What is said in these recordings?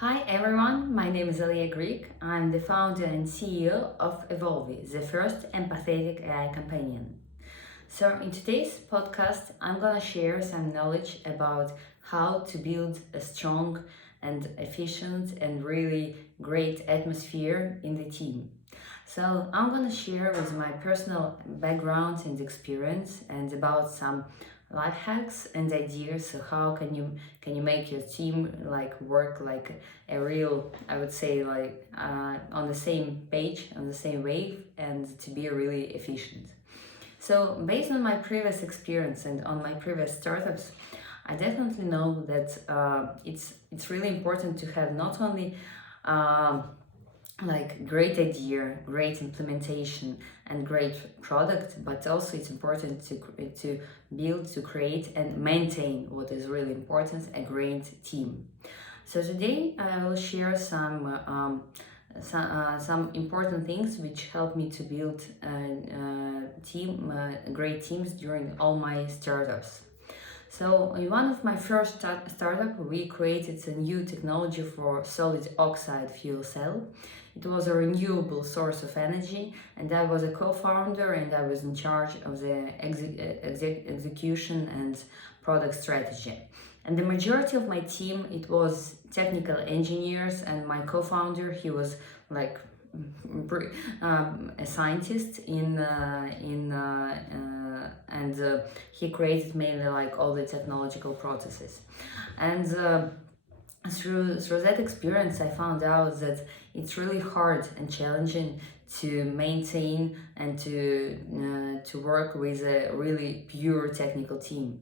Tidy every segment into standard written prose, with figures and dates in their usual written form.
Hi everyone, my name is Alia Greek. I'm the founder and CEO of Evolve, the first empathetic AI companion. So, in today's podcast, I'm gonna share some knowledge about how to build a strong and efficient and really great atmosphere in the team. So, I'm gonna share with my personal background and experience and about some life hacks and ideas. So, how can you make your team like work like a real, I would say, like on the same page, on the same wave, and to be really efficient. So, based on my previous experience and on my previous startups, I definitely know that it's really important to have not only um, like great idea, great implementation, and great product, but also it's important to build, to create, and maintain what is really important, a great team. So today I will share some important things which help me to build great teams during all my startups. So in one of my first startup, we created a new technology for solid oxide fuel cell. It was a renewable source of energy, and I was a co-founder, and I was in charge of the execution and product strategy. And the majority of my team, it was technical engineers, and my co-founder, he was like a scientist and he created mainly like all the technological processes. And through that experience, I found out that it's really hard and challenging to maintain and to work with a really pure technical team.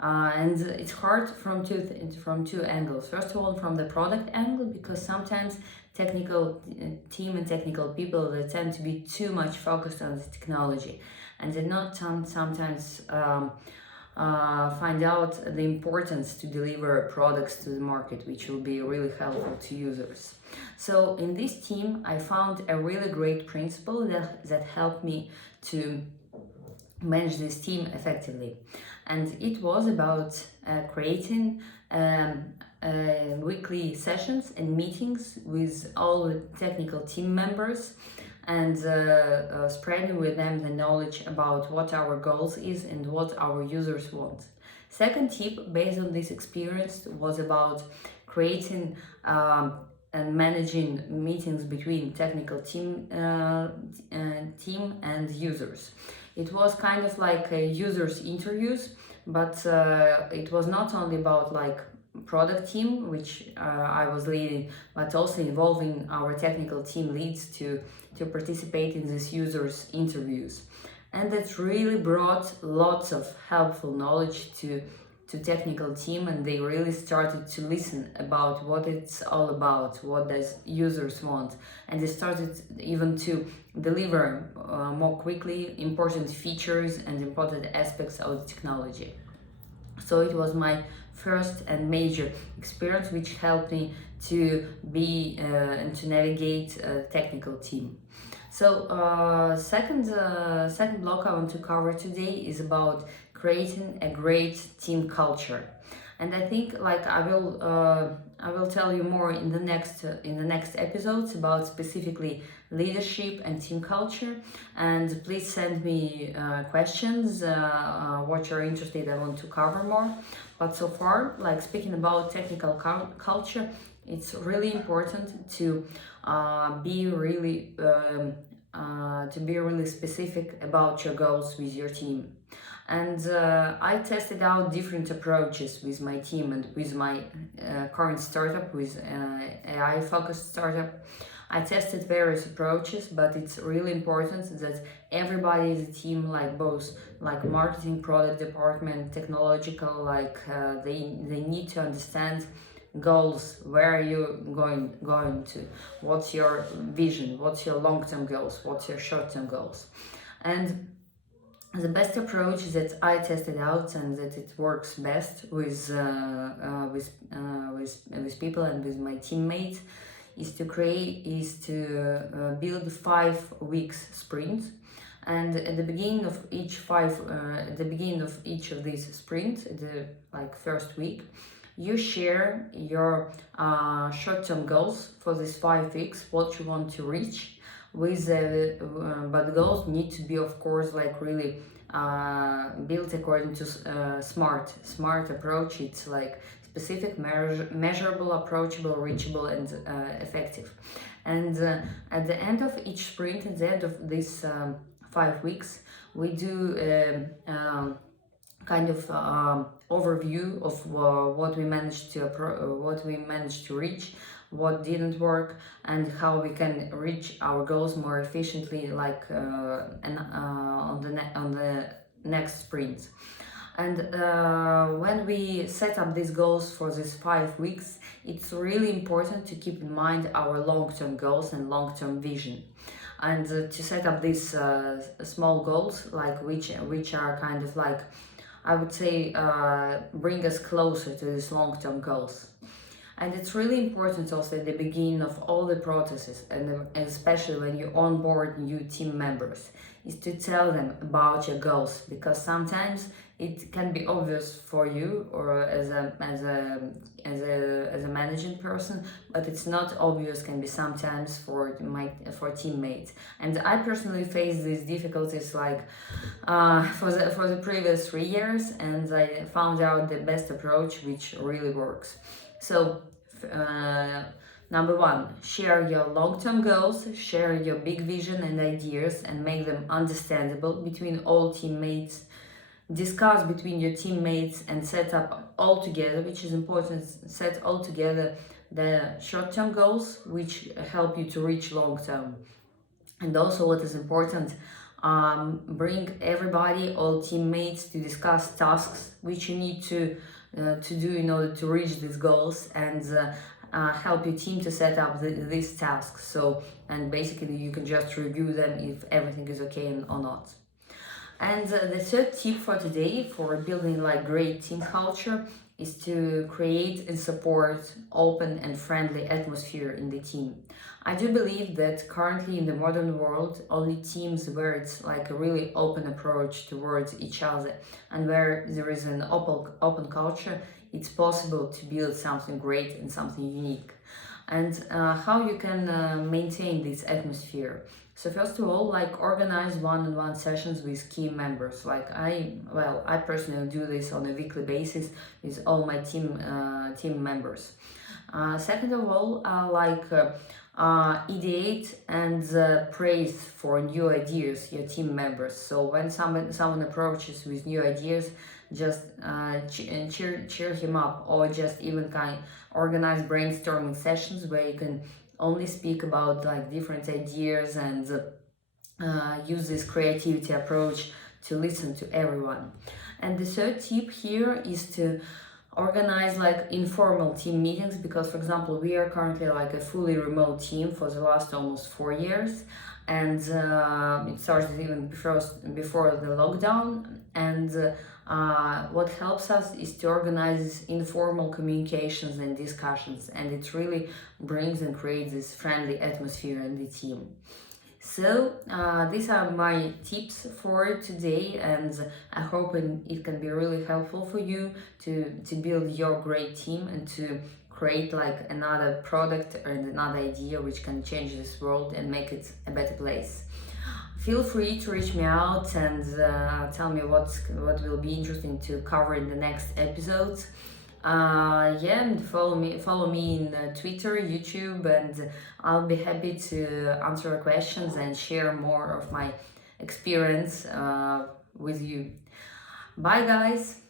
And it's hard from two angles. First of all, from the product angle, because sometimes technical team and technical people, they tend to be too much focused on the technology, and they not sometimes find out the importance to deliver products to the market, which will be really helpful to users. So in this team, I found a really great principle that helped me to manage this team effectively. And it was about creating weekly sessions and meetings with all the technical team members and spreading with them the knowledge about what our goals is and what our users want. Second tip based on this experience was about creating and managing meetings between technical team and users. It was kind of like a users interviews, but it was not only about like product team, which I was leading, but also involving our technical team leads to participate in these users interviews. And that really brought lots of helpful knowledge to technical team, and they really started to listen about what it's all about, what does users want, and they started even to deliver more quickly important features and important aspects of the technology. So it was my first and major experience which helped me to be and to navigate a technical team. So second block I want to cover today is about creating a great team culture, and I think like I will tell you more in the next episodes about specifically leadership and team culture. And please send me questions what you're interested. I want to cover more. But so far, like speaking about technical culture, it's really important to be really specific about your goals with your team. And I tested out different approaches with my team and with my current startup, with AI focused startup. I tested various approaches, but it's really important that everybody is a team, like both like marketing, product department, technological, like they need to understand goals. Where are you going to? What's your vision? What's your long-term goals? What's your short-term goals? And the best approach that I tested out and that it works best with people and with my teammates is to build 5 weeks sprint. And at the beginning of each of these sprints, the like first week, you share your short-term goals for these 5 weeks, what you want to reach with but the goals need to be, of course, like really built according to smart approach. It's like specific, measurable, approachable, reachable, and effective. And at the end of each sprint, at the end of these 5 weeks, we do kind of overview of what we managed to reach, what didn't work, and how we can reach our goals more efficiently, like on the next sprint. And when we set up these goals for these 5 weeks, it's really important to keep in mind our long-term goals and long-term vision. And to set up these small goals, like which are kind of like, I would say, bring us closer to these long-term goals. And it's really important also at the beginning of all the processes, and especially when you onboard new team members, is to tell them about your goals, because sometimes it can be obvious for you or as a managing person, but it's not obvious, can be sometimes for teammates. And I personally faced these difficulties like for the previous 3 years, and I found out the best approach which really works. So number one, share your long-term goals, share your big vision and ideas, and make them understandable between all teammates. Discuss between your teammates and set up all together, which is important, set all together the short-term goals which help you to reach long-term. And also, what is important, bring everybody, all teammates, to discuss tasks which you need to do in order to reach these goals, and help your team to set up these tasks. So, and basically you can just review them if everything is okay or not. And the third tip for today for building like great team culture is to create and support open and friendly atmosphere in the team. I do believe that currently in the modern world, only teams where it's like a really open approach towards each other and where there is an open culture, it's possible to build something great and something unique. And how you can maintain this atmosphere. So first of all, like organize one-on-one sessions with key members. Like I personally do this on a weekly basis with all my team members. Second of all, ideate and praise for new ideas your team members. So when someone approaches with new ideas, just cheer him up, or just even organize brainstorming sessions where you can only speak about like different ideas and use this creativity approach to listen to everyone. And the third tip here is to organize like informal team meetings, because for example we are currently like a fully remote team for the last almost 4 years, and it started even before the lockdown. And what helps us is to organize informal communications and discussions, and it really brings and creates this friendly atmosphere in the team. So these are my tips for today, and I hope it can be really helpful for you to build your great team and to create like another product or another idea which can change this world and make it a better place. Feel free to reach me out and tell me what will be interesting to cover in the next episodes. And follow me in Twitter, YouTube, and I'll be happy to answer your questions and share more of my experience with you. Bye guys!